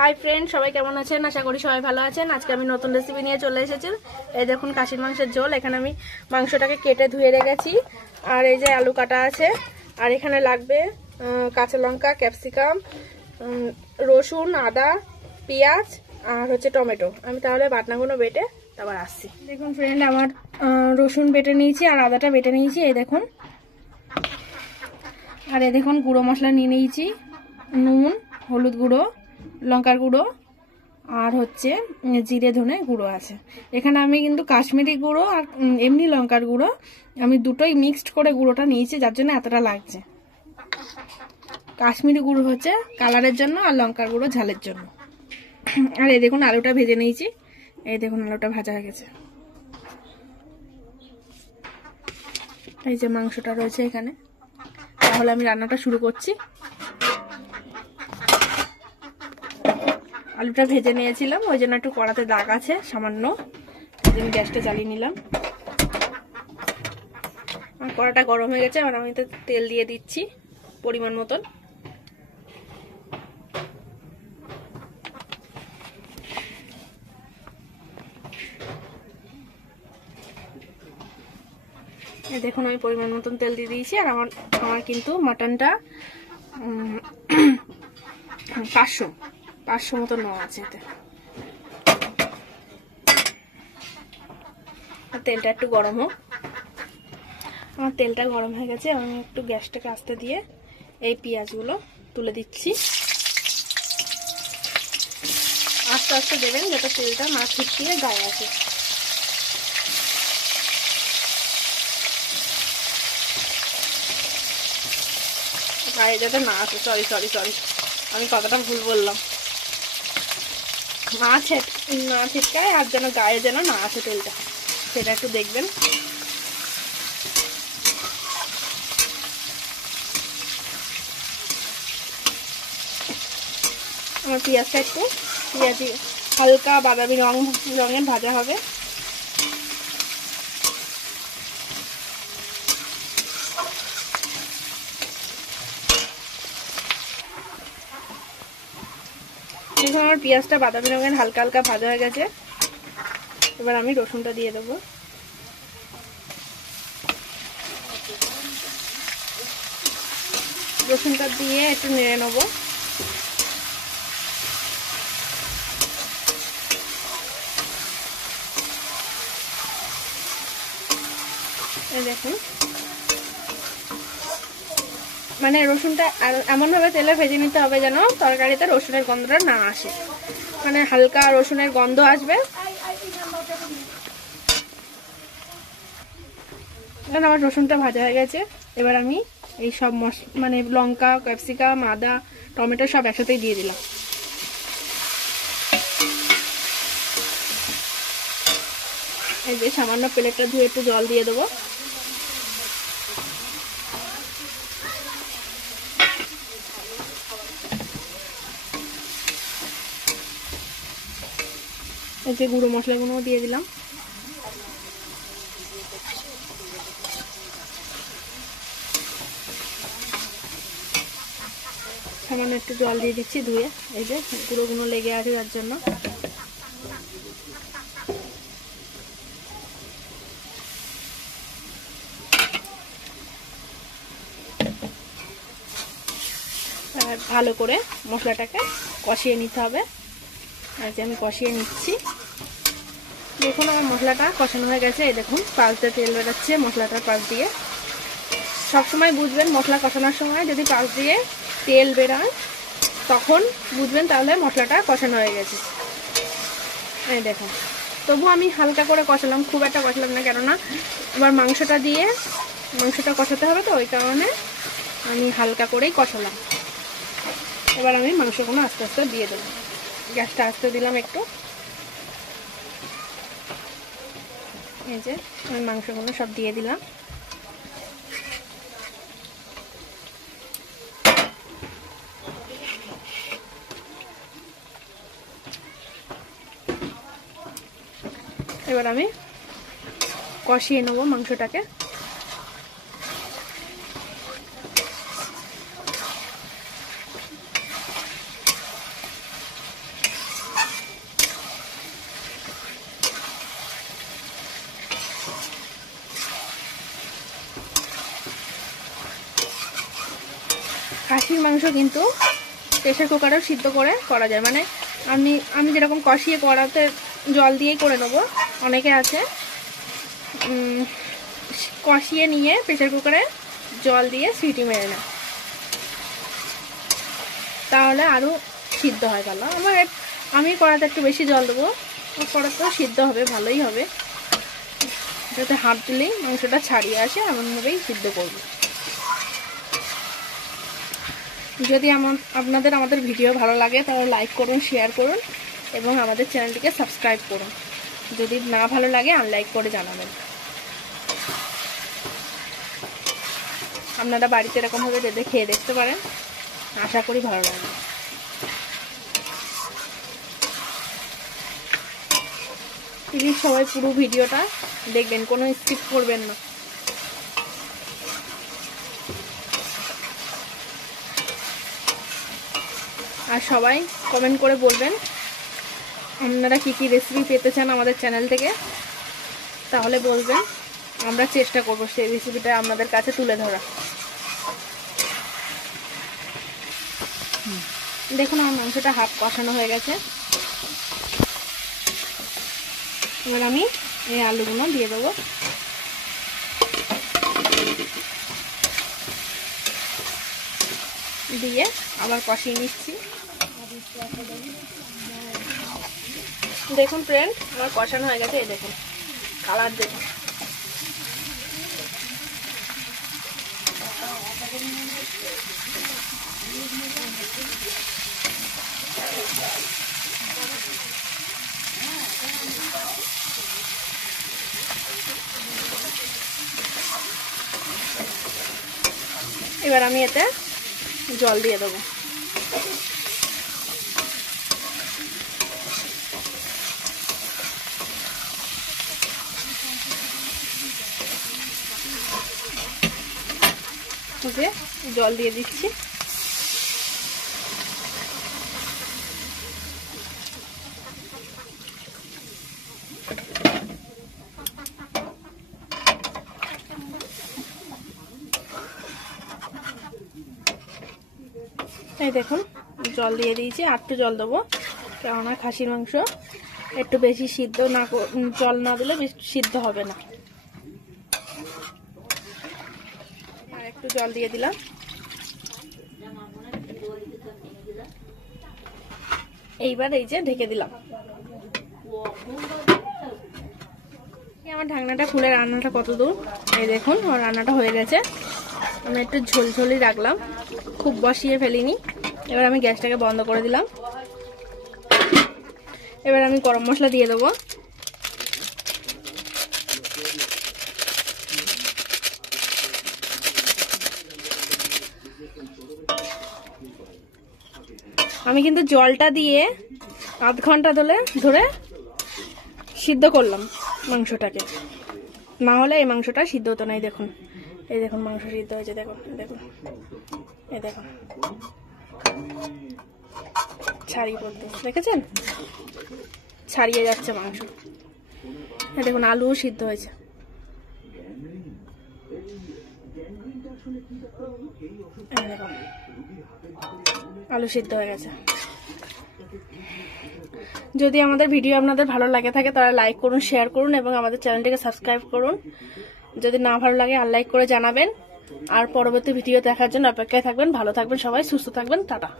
Hi friend, সবাই কেমন আছেন? আশা করি সবাই ভালো আছেন। আজকে আমি নতুন রেসিপি নিয়ে চলে এসেছি। এই দেখুন খাসির মাংসের ঝোল। এখানে আমি মাংসটাকে কেটে ধুয়ে রেখেছি, আর এই যে আলু কাটা আছে, আর এখানে লাগবে কাঁচা লঙ্কা, ক্যাপসিকাম, রসুন, আদা, পেঁয়াজ আর হচ্ছে টমেটো। আমি তাহলে বাটনাগুলো বেটে তারপর আসছি। দেখুন ফ্রেন্ড, আমার রসুন বেটে নিয়েছি আর আদাটা বেটে নিয়েছি, এই দেখুন। আর এই দেখুন গুঁড়ো মশলা নিয়ে নিয়েছি, নুন, হলুদ গুঁড়ো, লঙ্কার গুঁড়ো আর হচ্ছে জিরে ধনে গুঁড়ো আছে। এখানে আমি কিন্তু কাশ্মীরি গুঁড়ো আর এমনি লঙ্কার গুঁড়ো আমি দুটোই মিক্সড করে গুঁড়োটা নিয়েছি, যার জন্য এতটা লাগছে। কাশ্মীরি গুঁড়ো হচ্ছে কালারের জন্য আর লঙ্কার গুঁড়ো ঝালের জন্য। আর এই দেখুন আলুটা ভেজে নিয়েছি, এই দেখুন আলুটা ভাজা হয়ে গেছে। এই যে মাংসটা রয়েছে এখানে। তাহলে আমি রান্নাটা শুরু করছি। আলুটা ভেজে নিয়েছিলাম, ওই জন্য একটু কড়াতে দাগ আছে সামান্য, আমি গ্যাসটা জ্বালিয়ে নিলাম। আর কড়াটা গরম হয়ে গেছে, আর আমি তো তেল দিয়ে দিচ্ছি পরিমাণ মতন। দেখুন আমি পরিমাণ মতন তেল দিয়ে দিয়েছি। আর আমার কিন্তু মাটনটা 500 মতন নেওয়া আছে এতে। তেলটা একটু গরম হোক। আমার তেলটা গরম হয়ে গেছে, আমি একটু গ্যাসটাকে আস্তে দিয়ে এই পেঁয়াজগুলো তুলে দিচ্ছি। আস্তে আস্তে দেবেন যাতে তেলটা না ছিটকিয়ে গায়ে আসে। গায়ে যাতে না আসে, সরি আমি কথাটা ভুল বললাম। না ছিটকায় আর যেন গায়ে যেন না আসে তেলটা, সেটা একটু দেখবেন। আমার পেঁয়াজটা একটু হালকা বাদামি রঙের ভাজা হবে। দেখুন আমার পেঁয়াজটা বাদামি রঙের হালকা হালকা ভাজা হয়ে গেছে। এবার আমি রসুনটা দিয়ে দেবো। রসুনটা দিয়ে একটু নেড়ে নেবো। দেখুন মানে রসুনটা এমন ভাবে তেলে ভেজে নিতে হবে যেন তরকারিতে রসুনের গন্ধটা না আসে, মানে হালকা রসুনের গন্ধ আসবে। আমার রসুনটা ভাজা হয়ে গেছে। এবার আমি এই সব মানে লঙ্কা, ক্যাপসিকাম, আদা, টমেটো সব একসাথেই দিয়ে দিলাম। এই যে সামান্য প্লেটটা ধুয়ে একটু জল দিয়ে দেবো। এই যে গুঁড়ো মশলাগুলো দিয়ে দিলাম। সামান্য একটু জল দিয়ে দিচ্ছি ধুয়ে, এই যে গুঁড়োগুলো লেগে আছে তার জন্য। আর ভালো করে মশলাটাকে কষিয়ে নিতে হবে। আর যে আমি কষিয়ে নিচ্ছি। দেখুন আমার মশলাটা কষানো হয়ে গেছে। এই দেখুন পাশ দিয়ে তেল বেরোচ্ছে মশলাটার পাশ দিয়ে। সবসময় বুঝবেন মশলা কষানোর সময় যদি পাশ দিয়ে তেল বেরোয় তখন বুঝবেন তাহলে মশলাটা কষানো হয়ে গেছে। এই দেখুন, তবু আমি হালকা করে কষালাম, খুব একটা কষালাম না, কেননা এবার মাংসটা কষাতে হবে, তো ওই কারণে আমি হালকা করেই কষালাম। এবার আমি মাংসগুলো আস্তে আস্তে দিয়ে দেবো। গ্যাসটা আস্তে দিলাম একটু। এই যে আমি মাংসগুলো সব দিয়ে দিলাম। এবার আমি কষিয়ে নেবো মাংসটাকে। খাসির মাংস কিন্তু প্রেসার কুকারেও সিদ্ধ করে করা যায়, মানে আমি যেরকম কষিয়ে কড়াতে জল দিয়েই করে নেবো, অনেকে আছে কষিয়ে নিয়ে প্রেসার কুকারে জল দিয়ে সিটি মেরে নেয়, তাহলে আরও সিদ্ধ হয় ভালো। আমি কড়াতে একটু বেশি জল দেবো, কড়াতেও সিদ্ধ হবে, ভালোই হবে। যাতে হাত দিলেই মাংসটা ছাড়িয়ে আসে এমনভাবেই সিদ্ধ করবো। যদি আপনাদের আমাদের ভিডিও ভালো লাগে তাহলে লাইক করুন, শেয়ার করুন এবং আমাদের চ্যানেলটিকে সাবস্ক্রাইব করুন। যদি না ভালো লাগে আনলাইক করে জানাবেন। আপনারা বাড়িতে এরকমভাবে রেঁধে খেয়ে দেখতে পারেন, আশা করি ভালো লাগবে। প্লিজ সবাই পুরো ভিডিওটা দেখবেন, কোনো স্কিপ করবেন না। আর সবাই কমেন্ট করে বলবেন আপনারা কি কি রেসিপি পেতে চান আমাদের চ্যানেল থেকে, তাহলে বলবেন, আমরা চেষ্টা করব সেই রেসিপিটা আপনাদের কাছে তুলে ধরা। দেখুন আমার মাংসটা হাফ কষানো হয়ে গেছে। এবার আমি এই আলুগুলো দিয়ে দেবো। দিয়ে আবার কষিয়ে নিচ্ছি। দেখুন ফ্রেন্ড, আমার কষানো হয়ে গেছে। এই দেখুন কালার দেখুন। এবার আমি এতে জল দিয়ে দেবো। জল দিয়ে দিচ্ছি। এই দেখুন জল দিয়ে দিয়েছি, আর একটু জল দেবো, কেননা খাসির মাংস একটু বেশি সিদ্ধ না, জল না দিলে বেশি সিদ্ধ হবে না। আর একটু জল দিয়ে দিলাম। এইবার এই যে ঢেকে দিলাম। আমার ঢাকনাটা খুলে রান্নাটা কত দূর, এই দেখুন আমার রান্নাটা হয়ে গেছে। আমি একটু ঝোলঝোলই রাখলাম, খুব বসিয়ে ফেলিনি। এবার আমি গ্যাসটাকে বন্ধ করে দিলাম। এবার আমি গরম মশলা দিয়ে দেবো। আমি কিন্তু জলটা দিয়ে আধ ঘন্টা ধরে সিদ্ধ করলাম মাংসটাকে, না হলে এই মাংসটা সিদ্ধ হতো না। এই দেখুন, এই দেখুন মাংস সিদ্ধ হয়েছে, দেখুন দেখুন, এই দেখুন ছাড়িয়ে পড়তে দেখেছেন, ছাড়িয়ে যাচ্ছে মাংস। এই দেখুন আলুও সিদ্ধ হয়েছে। আলু সিদ্ধ হয়ে গেছে। যদি আমাদের ভিডিও আপনাদের ভালো লাগে থাকে তাহলে লাইক করুন, শেয়ার করুন এবং আমাদের চ্যানেলটিকে সাবস্ক্রাইব করুন। যদি না ভালো লাগে আনলাইক করে জানাবেন। আর পরবর্তী ভিডিও দেখার জন্য অপেক্ষায় থাকবেন। ভালো থাকবেন সবাই, সুস্থ থাকবেন, টাটা।